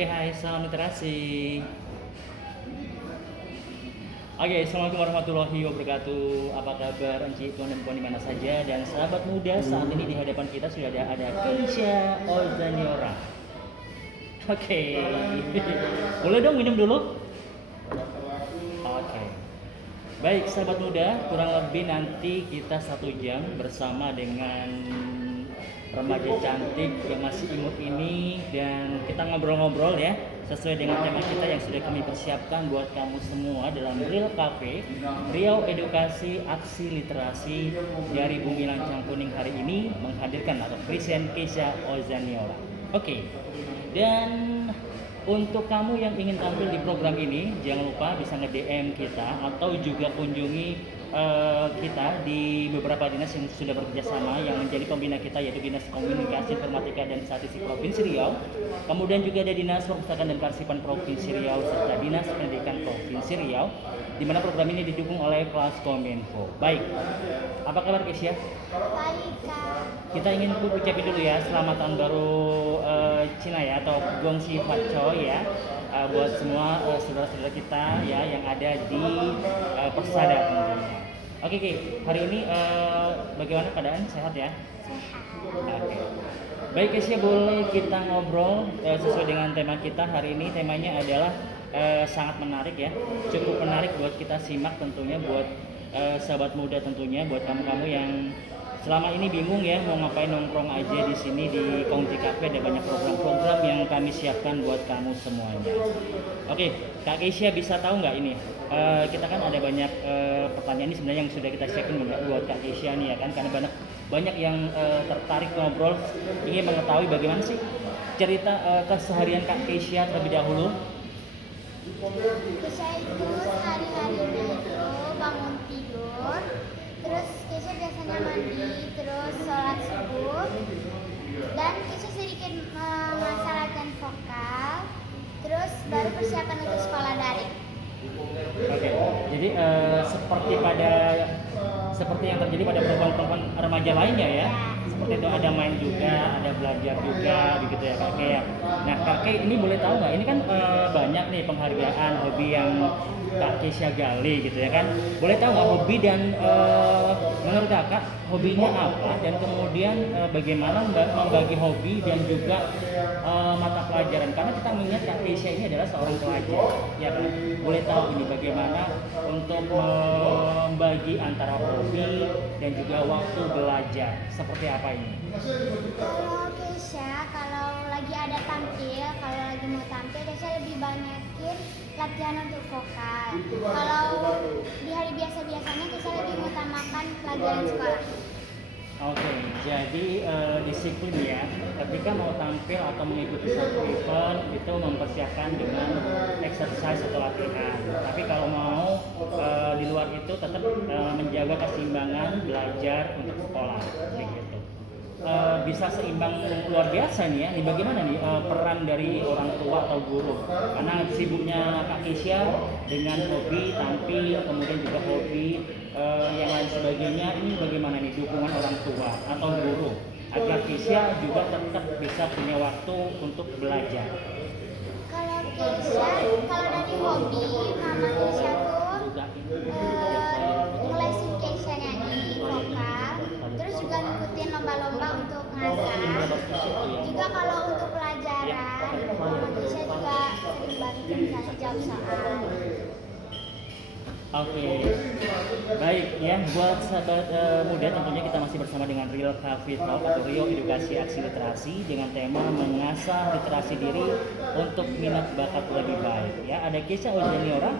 Oke, hai, salam literasi. Oke, assalamualaikum warahmatullahi wabarakatuh. Apa kabar Enci, tuan dan puan di mana saja? Dan sahabat muda, saat ini di hadapan kita sudah ada Keisha Ozaniora. Oke, boleh dong minum dulu? Oke. Baik, sahabat muda, kurang lebih nanti kita 1 jam bersama dengan remaja cantik yang masih imut ini, dan kita ngobrol-ngobrol ya sesuai dengan tema kita yang sudah kami persiapkan buat kamu semua dalam Real Cafe, Riau Edukasi Aksi Literasi dari Bumi Lancang Kuning hari ini menghadirkan atau present Keisha Ozaniora. Oke. Dan untuk kamu yang ingin tampil di program ini, jangan lupa bisa nge-DM kita atau juga kunjungi kita di beberapa dinas yang sudah bekerja sama yang menjadi pembina kita, yaitu Dinas Komunikasi Informatika dan Statistik Provinsi Riau, kemudian juga ada Dinas Perpustakaan dan Kearsipan Provinsi Riau, serta Dinas Pendidikan Provinsi Riau, di mana program ini didukung oleh Klaskominfo. Baik, apa kabar Keisha? Baik, Kak. Kita ingin ucapin dulu ya selamat tahun baru Cina ya, atau Gongxi Fatchoy ya, buat semua saudara-saudara kita ya yang ada di Persada tentunya. Oke, hari ini bagaimana keadaan, sehat ya? Sehat. Oke. Baik Keisha, boleh kita ngobrol sesuai dengan tema kita hari ini. Temanya adalah sangat menarik ya, cukup menarik buat kita simak tentunya, buat sahabat muda tentunya, buat kamu-kamu yang selama ini bingung ya mau ngapain nongkrong aja di sini di Kongji Cafe. Ada banyak program-program yang kami siapkan buat kamu semuanya. Oke, Kak Keisha bisa tahu nggak ini? Kita kan ada banyak pertanyaan ini sebenarnya yang sudah kita siapkan buat Kak Keisha nih ya kan, karena banyak yang tertarik ngobrol, ingin mengetahui bagaimana sih cerita keseharian Kak Keisha terlebih dahulu. Keisha itu hari-harinya itu bangun tidur, terus Keisha biasanya mandi, terus sholat subuh, dan Keisha sedikit mengasah latihan vokal, terus baru persiapan untuk sekolah daring. Oke, jadi seperti yang terjadi pada perempuan-perempuan remaja lainnya ya. Seperti itu, ada main juga, ada belajar juga, begitu ya Kak Kei. Nah Kak Kei, ini boleh tahu nggak? Ini kan banyak nih penghargaan hobi yang Kak Keisha gali gitu ya kan. Boleh tahu nggak hobi dan menurut Kakak hobinya apa? Dan kemudian bagaimana membagi hobi dan juga mata pelajaran? Karena kita melihat Kak Keisha ini adalah seorang pelajar, ya kan? Boleh tahu ini bagaimana untuk membagi antara hobi dan juga waktu belajar? Seperti apa ini? Kalau Keisha, kalau lagi ada tampil, kalau lagi mau tampil, Keisha lebih banyakin latihan untuk vokal. Kalau di hari biasa-biasanya Keisha lebih mengutamakan pelajaran sekolah. Oke, jadi disiplin ya. Ketika mau tampil atau mengikuti satu event itu mempersiapkan dengan exercise atau latihan. Tapi kalau mau di luar itu tetap menjaga keseimbangan belajar untuk sekolah, begitu. Bisa seimbang luar biasa nih ya. Ini bagaimana nih peran dari orang tua atau guru? Karena sibuknya Kak Keisha dengan hobi tampil, kemudian juga hobi yang lain sebagainya. Ini bagaimana nih dukungan orang tua atau guru agar Keisha juga tetap bisa punya waktu untuk belajar? Kalau Keisha, kalau dari hobi, mama Keisha tuh ngelesin Keisha nyanyi vokal, terus juga ngikutin lomba-lomba untuk ngasah. Juga kalau untuk pelajaran, mama Keisha juga sering bantu misalnya jawab soal. Oke, baik ya, buat sahabat muda tentunya kita masih bersama dengan Real Cafe Talk atau Rio Edukasi Aksi Literasi dengan tema mengasah literasi diri untuk minat bakat lebih baik. Ya, ada Keisha Ozaniora,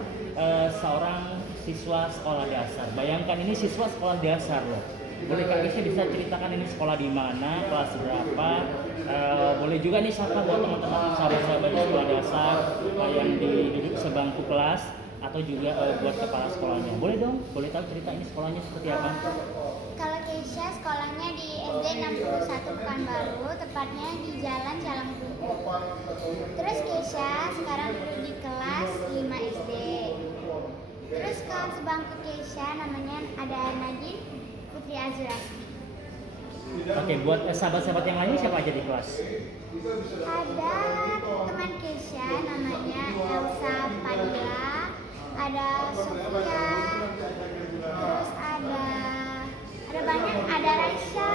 seorang siswa sekolah dasar. Bayangkan ini siswa sekolah dasar loh. Boleh Kak Keisha bisa ceritakan ini sekolah di mana, kelas berapa? Boleh juga nih sapa buat teman-teman sahabat-sahabat di sekolah dasar yang duduk sebangku kelas, atau juga buat kepala sekolahnya. Boleh dong, boleh tahu cerita ini sekolahnya seperti apa? Kalau Keisha sekolahnya di SD 61 Pekanbaru, tepatnya di Jalan Jalangkuku. Terus Keisha sekarang duduk di kelas 5 SD. Terus kawan sebangku Keisha namanya ada Nadine Putri Azurasti. Oke, buat sahabat-sahabat yang lainnya siapa aja di kelas? Ada teman Keisha namanya Elsa Padilla, ada Sofia, terus ada banyak, ada Raisya.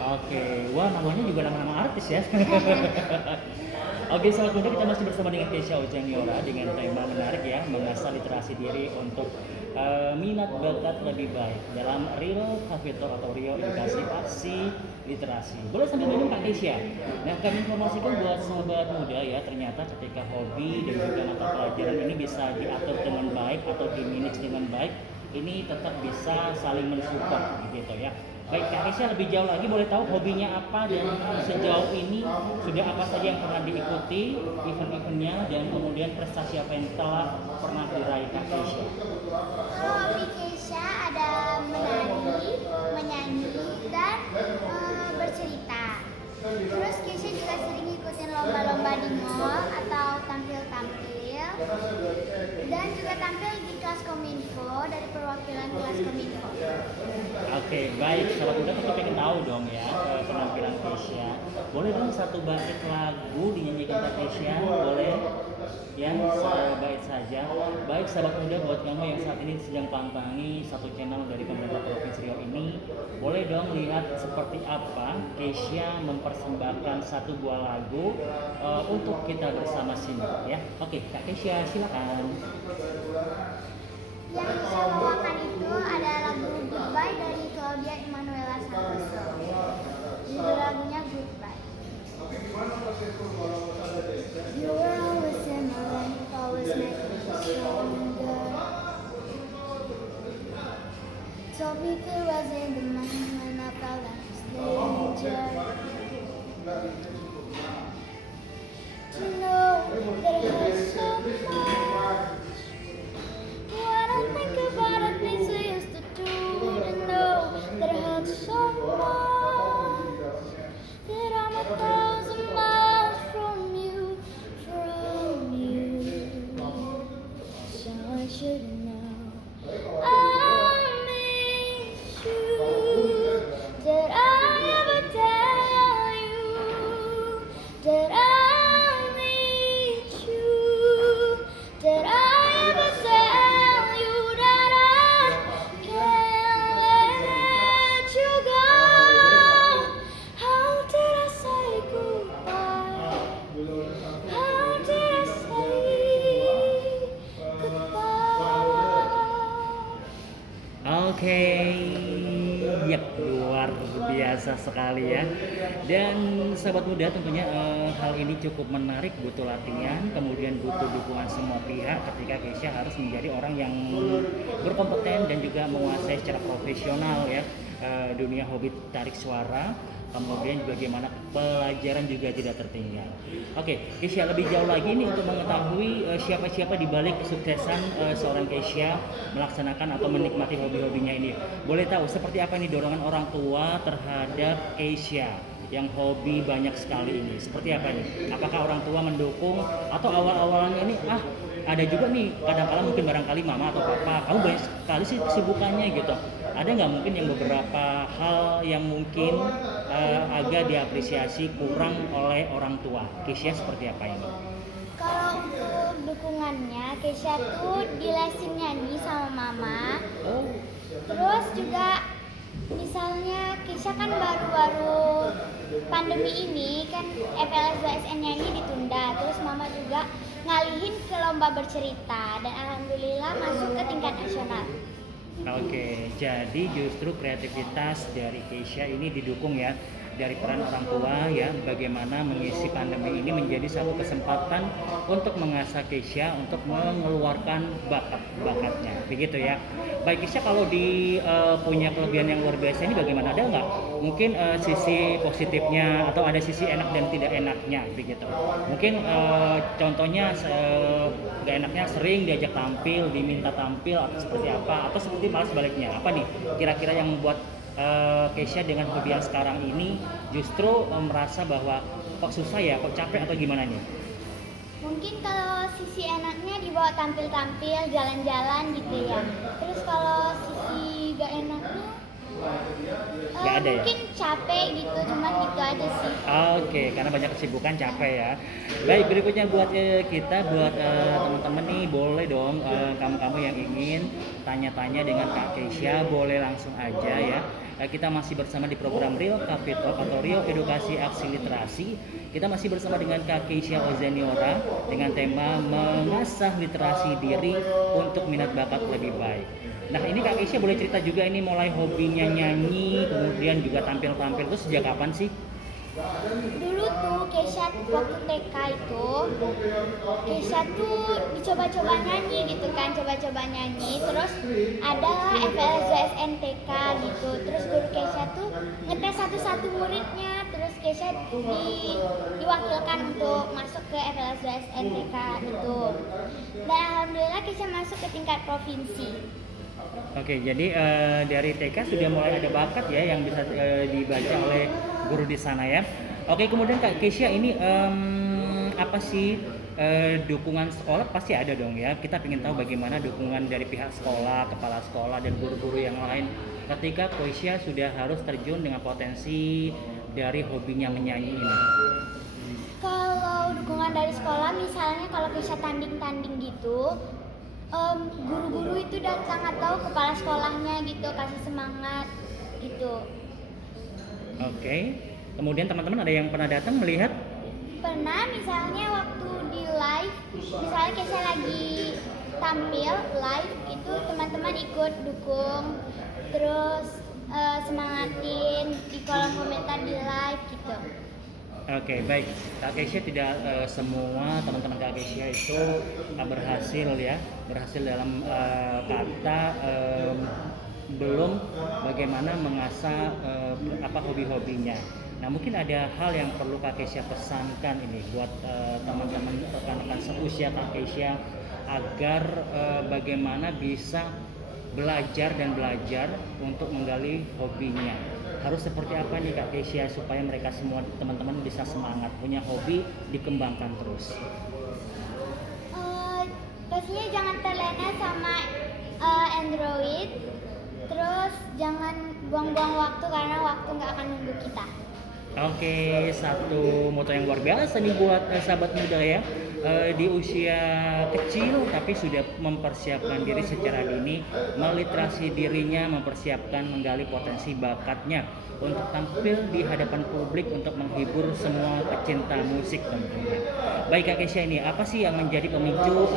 Oke, wah namanya juga nama-nama artis ya. Oke, sahabat muda, kita masih bersama dengan Keisha Ojaniora dengan tema menarik ya, mengasah literasi diri untuk minat bakat lebih baik dalam Rio Cafe Talk atau Rio Edukasi Aksi Literasi. Boleh sambil minum Kak Keisha. Nah, kami informasikan buat sahabat muda ya, ternyata ketika hobi dan juga mata pelajaran ini bisa diatur dengan baik atau dimanage dengan baik, ini tetap bisa saling mensupport gitu ya. Baik Kak Keisha, lebih jauh lagi boleh tahu hobinya apa dan sejauh ini sudah apa saja yang pernah diikuti event-eventnya dan kemudian prestasi apa yang telah pernah diraih Kak Keisha? Kalau hobi Keisha ada menari, menyanyi, dan bercerita. Terus Keisha juga sering ikutin lomba-lomba di mall atau tampil-tampil, dan juga tampil di kelas Kominfo dari perwakilan kelas Kominfo. Oke, baik. Sahabat muda, kita pengen tahu dong ya penampilan Keisha. Boleh dong satu bait lagu dinyanyikan Kak Keisha? Boleh? Ya, sebaik saja. Baik sahabat muda, buat kamu yang saat ini sedang pantangi satu channel dari pemerintah Provinsi Riau ini, boleh dong lihat seperti apa Keisha mempersembahkan satu buah lagu untuk kita bersama simak ya. Oke, Kak Keisha silakan. Yang saya bawakan itu ada lagu Goodbye dari Claudia Emanuela Santoso. Judul lagunya Goodbye. You were always in my life, always making me stronger. Told me if it wasn't the moment I felt like a stranger. To know that it hurts so much. When I think about the things we used to do, to know that it hurts so much. That I'm 1,000 miles from you. So I should know I miss you. Did I ever tell you that I need you? Did I ever tell you that I can't let you go? How did I say goodbye? How did I say goodbye? Oke, ya luar biasa sekali ya. Dan sahabat muda tentunya hal ini cukup menarik, butuh latihan, kemudian butuh dukungan semua pihak ketika Keisha harus menjadi orang yang berkompeten dan juga menguasai secara profesional ya dunia hobi tarik suara. Kemudian bagaimana pelajaran juga tidak tertinggal. Oke, Keisha lebih jauh lagi nih untuk mengetahui siapa-siapa di balik kesuksesan seorang Keisha melaksanakan atau menikmati hobi-hobinya ini. Boleh tahu seperti apa nih dorongan orang tua terhadap Keisha yang hobi banyak sekali ini? Seperti apa nih? Apakah orang tua mendukung atau awal-awalnya ini ada juga nih kadang-kala mungkin barangkali mama atau papa kamu banyak sekali sih kesibukannya gitu. Ada nggak mungkin yang beberapa hal yang mungkin agak diapresiasi kurang oleh orang tua? Keisha seperti apa ini? Kalau untuk dukungannya, Keisha tuh dilesin nyanyi sama mama. Oh, Terus juga misalnya Keisha kan baru-baru pandemi ini kan FLS 2SN-nya ini ditunda. Terus mama juga ngalihin ke lomba bercerita dan alhamdulillah masuk ke tingkat nasional. Oke, jadi justru kreativitas dari Keisha ini didukung ya dari peran orang tua ya, bagaimana mengisi pandemi ini menjadi satu kesempatan untuk mengasah Keisha untuk mengeluarkan bakat-bakatnya, begitu ya. Baik Keisha, kalau punya kelebihan yang luar biasa ini bagaimana? Ada nggak mungkin sisi positifnya atau ada sisi enak dan tidak enaknya, begitu? Mungkin contohnya nggak enaknya sering diajak tampil, diminta tampil atau seperti apa? Atau seperti malah sebaliknya? Apa nih kira-kira yang membuat Keisha dengan hobi yang sekarang ini justru merasa bahwa kok susah ya, kok capek atau gimana nih? Mungkin kalau sisi enaknya dibawa tampil-tampil, jalan-jalan gitu ya. Terus kalau sisi gak enaknya Nggak ada ya? capek gitu, cuman gitu aja sih. Oke, karena banyak kesibukan capek ya. Baik, berikutnya buat kita, buat teman-teman nih, boleh dong kamu-kamu yang ingin tanya-tanya dengan Kak Keisha, boleh langsung aja ya. Kita masih bersama di program Rio Cafe Talk atau Rio Edukasi Aksi Literasi. Kita masih bersama dengan Kak Keisha Ozaniora dengan tema mengasah literasi diri untuk minat bakat lebih baik. Nah, ini Kak Keisha boleh cerita juga, ini mulai hobinya nyanyi, kemudian juga tampil-tampil itu sejak kapan sih? Dulu tuh Keisha waktu TK itu, Keisha tuh dicoba-coba nyanyi gitu kan, coba-coba nyanyi. Terus ada FLS NTK gitu. Terus guru Keisha tuh ngetes satu-satu muridnya. Terus Keisha diwakilkan untuk masuk ke FLS NTK gitu. Dan alhamdulillah Keisha masuk ke tingkat provinsi. Oke, jadi dari TK sudah mulai ada bakat ya yang bisa dibaca oleh guru di sana ya. Oke, kemudian Kak Keisha ini apa sih dukungan sekolah pasti ada dong ya. Kita ingin tahu bagaimana dukungan dari pihak sekolah, kepala sekolah dan guru-guru yang lain ketika Keisha sudah harus terjun dengan potensi dari hobinya menyanyi ini. Kalau dukungan dari sekolah, misalnya kalau Keisha tanding-tanding gitu, guru-guru itu datang atau kepala sekolahnya gitu kasih semangat gitu. Oke. Kemudian teman-teman ada yang pernah datang melihat? Pernah, misalnya waktu di live, misalnya Keisha lagi tampil live itu teman-teman ikut dukung, terus semangatin di kolom komentar di live gitu. Oke, baik. Kak Keisha tidak semua teman-teman Kak Keisha itu berhasil ya, berhasil dalam kata belum bagaimana mengasah hobi-hobinya. Nah, mungkin ada hal yang perlu Kak Keisha pesankan ini buat teman-teman rekan-rekan seusia Kak Keisha agar bagaimana bisa belajar untuk menggali hobinya. Harus seperti apa nih Kak Keisha supaya mereka semua teman-teman bisa semangat punya hobi, dikembangkan terus? Pastinya jangan terlena sama Android, terus jangan buang-buang waktu karena waktu nggak akan nunggu kita. Oke, satu moto yang luar biasa nih buat sahabat muda ya. Di usia kecil tapi sudah mempersiapkan diri secara dini, meliterasi dirinya, mempersiapkan menggali potensi bakatnya untuk tampil di hadapan publik untuk menghibur semua pecinta musik tentunya. Baik Kak Keisha, ini apa sih yang menjadi pemicu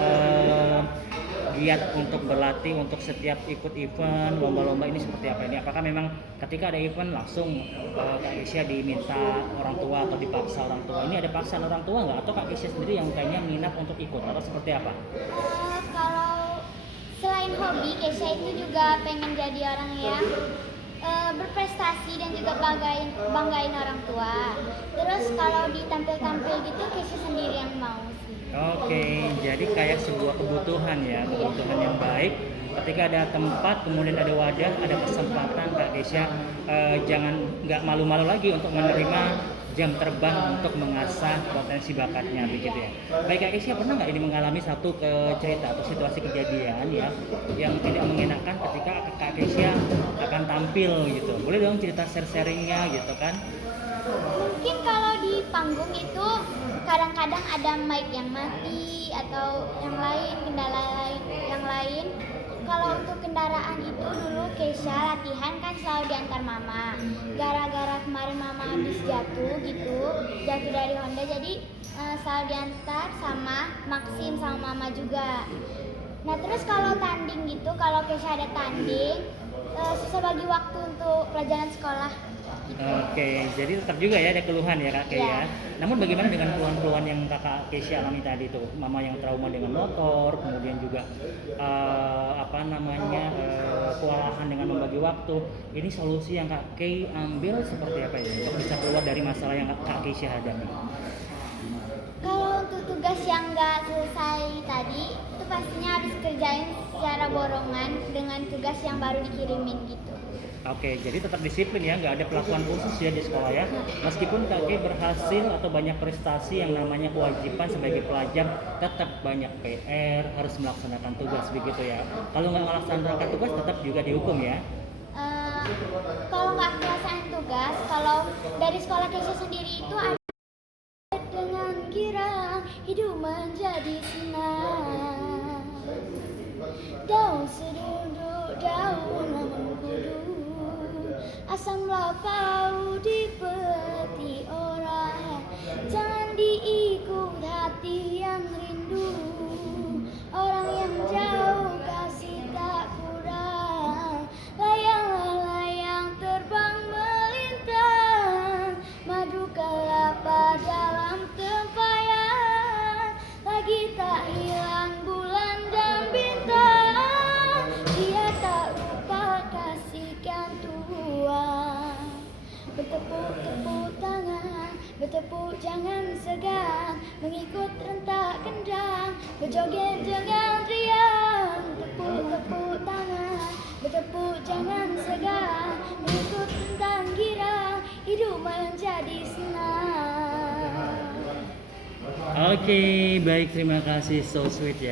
giat untuk berlatih untuk setiap ikut event lomba-lomba ini seperti apa ini? Apakah memang ketika ada event langsung Kak Keisha diminta orang tua atau dipaksa orang tua? Ini ada paksaan orang tua nggak? Atau Kak Keisha sendiri yang kayaknya minat untuk ikut atau seperti apa? Kalau selain hobi, Keisha itu juga pengen jadi orang yang berprestasi dan juga banggain orang tua. Terus kalau ditampil-tampil gitu, Keisha sendiri yang mau sih. Oke, jadi kayak sebuah kebutuhan ya, kebutuhan yang baik. Ketika ada tempat, kemudian ada wadah, ada kesempatan, Kak Keisha nggak malu-malu lagi untuk menerima jam terbang untuk mengasah potensi bakatnya begitu ya. Baik Kak Keisha, pernah nggak ini mengalami satu cerita atau situasi kejadian ya yang tidak mengenakan ketika Kak Keisha akan tampil gitu? Boleh dong cerita sharingnya gitu kan? Mungkin kalau di panggung itu kadang-kadang ada mic yang mati atau yang lain, kendala yang lain. Kalau untuk kendaraan itu dulu Keisha latihan kan selalu diantar mama. Gara-gara kemarin mama habis jatuh dari Honda, jadi selalu diantar sama Maxim sama mama juga. Nah terus kalau tanding gitu, kalau Keisha ada tanding, susah bagi waktu untuk pelajaran sekolah. Oke, jadi tetap juga ya ada keluhan ya Kak ya. Namun bagaimana dengan keluhan-keluhan yang Kakak Keisha alami tadi itu? Mama yang trauma dengan motor, kemudian juga kewalahan dengan membagi waktu. Ini solusi yang Kak Kei ambil seperti apa ya untuk bisa keluar dari masalah yang Kak Keisha hadapi? Kalau untuk tugas yang nggak selesai tadi, itu pastinya habis kerjain secara borongan dengan tugas yang baru dikirimin gitu. Oke, jadi tetap disiplin ya, nggak ada perlakuan khusus ya di sekolah ya. Meskipun Kak Kei berhasil atau banyak prestasi yang namanya kewajiban sebagai pelajar, tetap banyak PR, harus melaksanakan tugas begitu ya. Kalau nggak melaksanakan tugas tetap juga dihukum ya. kalau nggak pelaksanaan tugas, kalau dari sekolah Keisha sendiri itu ada dengan girang hidup menjadi senang. Daun seduduk daun namun kudu, asam lapau di peti orang. Jangan diikut hati yang rindu, orang yang jauh kasih tak kurang. Layanglah layang terbang melintang, madu kelapa dalam tempayan. Lagi tak hilang bulan dan bintang, dia tak lupa kasihkan Tuhan. Bertepuk-tepuk tangan, bertepuk jangan segan, mengikut rentak kendang, berjoget dengan riang. Tepuk-tepuk tangan, bertepuk jangan segan, mengikut rentang girang, hidup menjadi senang. Oke, baik, terima kasih, so sweet ya.